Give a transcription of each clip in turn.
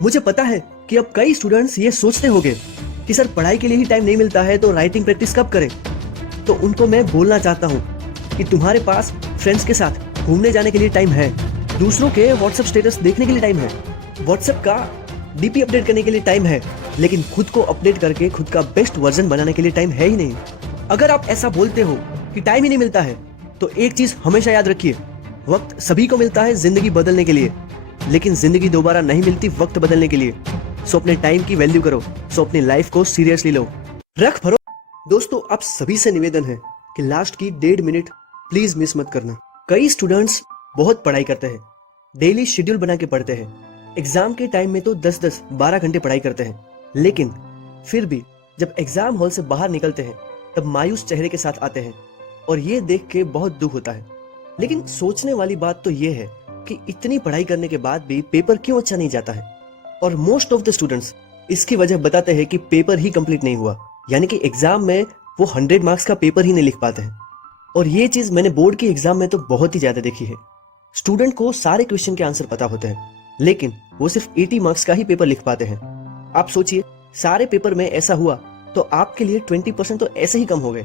मुझे पता है कि अब कई स्टूडेंट्स ये सोचते होंगे कि सर पढ़ाई के लिए ही टाइम नहीं मिलता है तो राइटिंग प्रैक्टिस कब करें। तो उनको मैं बोलना चाहता हूँ कि तुम्हारे पास फ्रेंड्स के साथ घूमने जाने के लिए टाइम है, दूसरों के व्हाट्सएप स्टेटस देखने के लिए टाइम है, व्हाट्सएप का डीपी अपडेट करने के लिए टाइम है, लेकिन खुद को अपडेट करके खुद का बेस्ट वर्जन बनाने के लिए टाइम है ही नहीं। अगर आप ऐसा बोलते हो कि टाइम ही नहीं मिलता है तो एक चीज हमेशा याद रखिए, वक्त सभी को मिलता है जिंदगी बदलने के लिए, लेकिन जिंदगी दोबारा नहीं मिलती वक्त बदलने के लिए। सो अपने टाइम की वैल्यू करो, सो अपनी लाइफ को सीरियसली लो, रख भरो। दोस्तों आप सभी से निवेदन है कि लास्ट की 1.5 मिनट प्लीज मिस मत करना। कई स्टूडेंट्स बहुत पढ़ाई करते हैं, डेली शेड्यूल बना के पढ़ते हैं, एग्जाम के टाइम में तो 10-10 12 घंटे पढ़ाई करते हैं, लेकिन फिर भी जब एग्जाम हॉल से बाहर निकलते हैं तब मायूस चेहरे के साथ आते हैं और ये देख के बहुत दुख होता है। लेकिन सोचने वाली बात तो ये है कि इतनी पढ़ाई करने के बाद भी पेपर क्यों अच्छा नहीं जाता है। और मोस्ट ऑफ द स्टूडेंट्स इसकी वजह बताते हैं कि पेपर ही कंप्लीट नहीं हुआ, यानी कि एग्जाम में वो 100 मार्क्स का पेपर ही नहीं लिख पाते हैं। और ये चीज मैंने बोर्ड के एग्जाम में तो बहुत ही ज्यादा देखी है। स्टूडेंट को सारे क्वेश्चन के आंसर पता होते हैं, लेकिन वो सिर्फ 80 मार्क्स का ही पेपर लिख पाते हैं। आप सोचिए, सारे पेपर में ऐसा हुआ तो आपके लिए 20% तो ऐसे ही कम हो गए,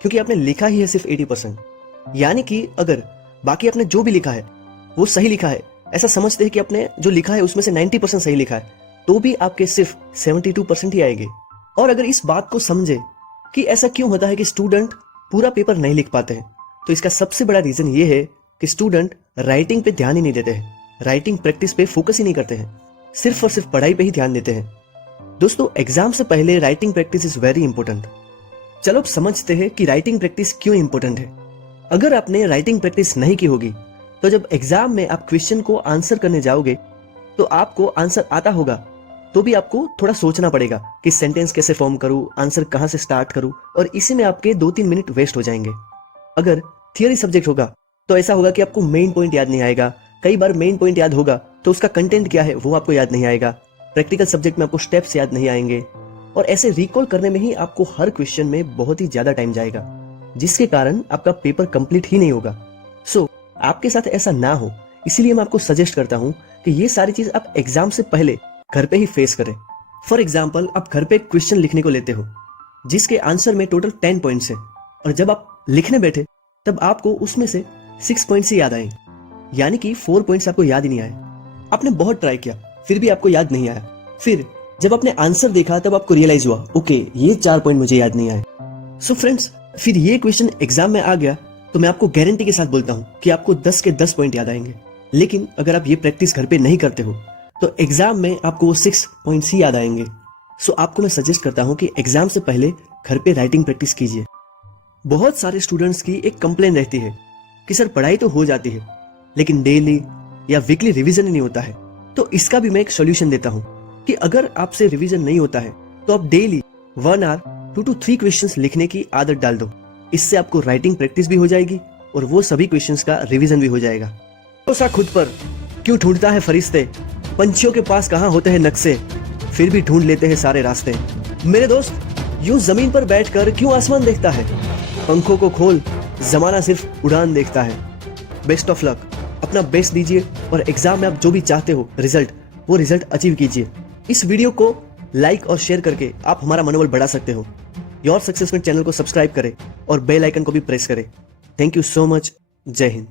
क्योंकि आपने लिखा ही है सिर्फ 80%। यानी कि अगर बाकी आपने जो भी लिखा है वो सही लिखा है, ऐसा समझते हैं कि आपने जो लिखा है उसमें से 90% सही लिखा है, तो भी आपके सिर्फ 72% ही आएंगे। और अगर इस बात को समझे कि ऐसा क्यों होता है कि स्टूडेंट पूरा पेपर नहीं लिख पाते हैं, तो इसका सबसे बड़ा रीजन ये है कि स्टूडेंट राइटिंग पे ध्यान ही नहीं देते हैं, राइटिंग प्रैक्टिस पे फोकस ही नहीं करते हैं, सिर्फ और सिर्फ पढ़ाई पे ही ध्यान देते हैं। दोस्तों एग्जाम से पहले writing practice is very important. चलो अब समझते हैं कि राइटिंग प्रैक्टिस क्यों इंपॉर्टेंट है। अगर आपने राइटिंग प्रैक्टिस नहीं की होगी तो जब एग्जाम में आप क्वेश्चन को आंसर करने जाओगे तो आपको आंसर आता होगा तो भी आपको थोड़ा सोचना पड़ेगा कि सेंटेंस कैसे फॉर्म करूं, आंसर कहां से स्टार्ट करूं, और इसी में आपके 2-3 मिनट वेस्ट हो जाएंगे। अगर थियरी सब्जेक्ट होगा तो ऐसा होगा कि आपको मेन पॉइंट याद नहीं आएगा, कई बार मेन पॉइंट याद होगा तो उसका कंटेंट क्या है वो आपको याद नहीं आएगा। प्रैक्टिकल सब्जेक्ट में आपको स्टेप्स याद नहीं आएंगे, और ऐसे रिकॉल करने में ही आपको हर क्वेश्चन में बहुत ही ज्यादा टाइम जाएगा, जिसके कारण आपका पेपर कंप्लीट ही नहीं होगा। सो आपके साथ ऐसा ना हो, इसीलिए मैं आपको सजेस्ट करता हूं कि ये सारी चीज आप एग्जाम से पहले घर पे ही फेस करें। फॉर एग्जाम्पल, आप घर पे एक क्वेश्चन लिखने को लेते हो जिसके आंसर में टोटल 10 पॉइंट्स है, और जब आप लिखने बैठे तब आपको उसमें से 6 पॉइंट्स ही याद आए, यानी कि 4 पॉइंट्स आपको याद ही नहीं आए। आपने बहुत ट्राई किया फिर भी आपको याद नहीं आया। फिर जब आपने आंसर देखा तब आपको रियलाइज हुआ, ओके ये 4 पॉइंट मुझे याद नहीं आए। सो फ्रेंड्स, फिर ये क्वेश्चन एग्जाम में आ गया तो मैं आपको गारंटी के साथ बोलता हूं कि आपको 10 के 10 पॉइंट याद आएंगे। लेकिन अगर आप ये प्रैक्टिस घर पे नहीं करते हो तो एग्जाम में आपको वो 6 पॉइंट्स ही याद आएंगे। सो आपको मैं सजेस्ट करता हूं कि एग्जाम से पहले घर पे राइटिंग प्रैक्टिस कीजिए। बहुत सारे स्टूडेंट्स की एक कंप्लेन रहती है कि सर पढ़ाई तो हो जाती है लेकिन डेली या वीकली रिवीजन ही नहीं होता है। तो इसका भी मैं एक सोल्यूशन देता हूं कि अगर आपसे रिवीजन नहीं होता है तो आप डेली 1 आवर 2 to 3 क्वेश्चंस लिखने की आदत डाल दो। इससे आपको राइटिंग प्रैक्टिस भी हो जाएगी और वो सभी क्वेश्चंस का रिवीजन भी हो जाएगा। भरोसा खुद पर क्यों ढूंढता है फरिश्ते, पंछियों के पास कहां होते हैं नक्शे, फिर भी ढूंढ लेते हैं सारे रास्ते। मेरे दोस्त यूं जमीन पर बैठकर क्यों आसमान देखता है, पंखों को खोल जमाना सिर्फ उड़ान देखता है। बेस्ट ऑफ लक, अपना बेस्ट दीजिए और एग्जाम में आप जो भी चाहते हो रिजल्ट, वो रिजल्ट अचीव कीजिए। इस वीडियो को लाइक और शेयर करके आप हमारा मनोबल बढ़ा सकते हो। योर सक्सेसमेंट चैनल को सब्सक्राइब करें और बेल आइकन को भी प्रेस करें। Thank you so much. जय हिंद।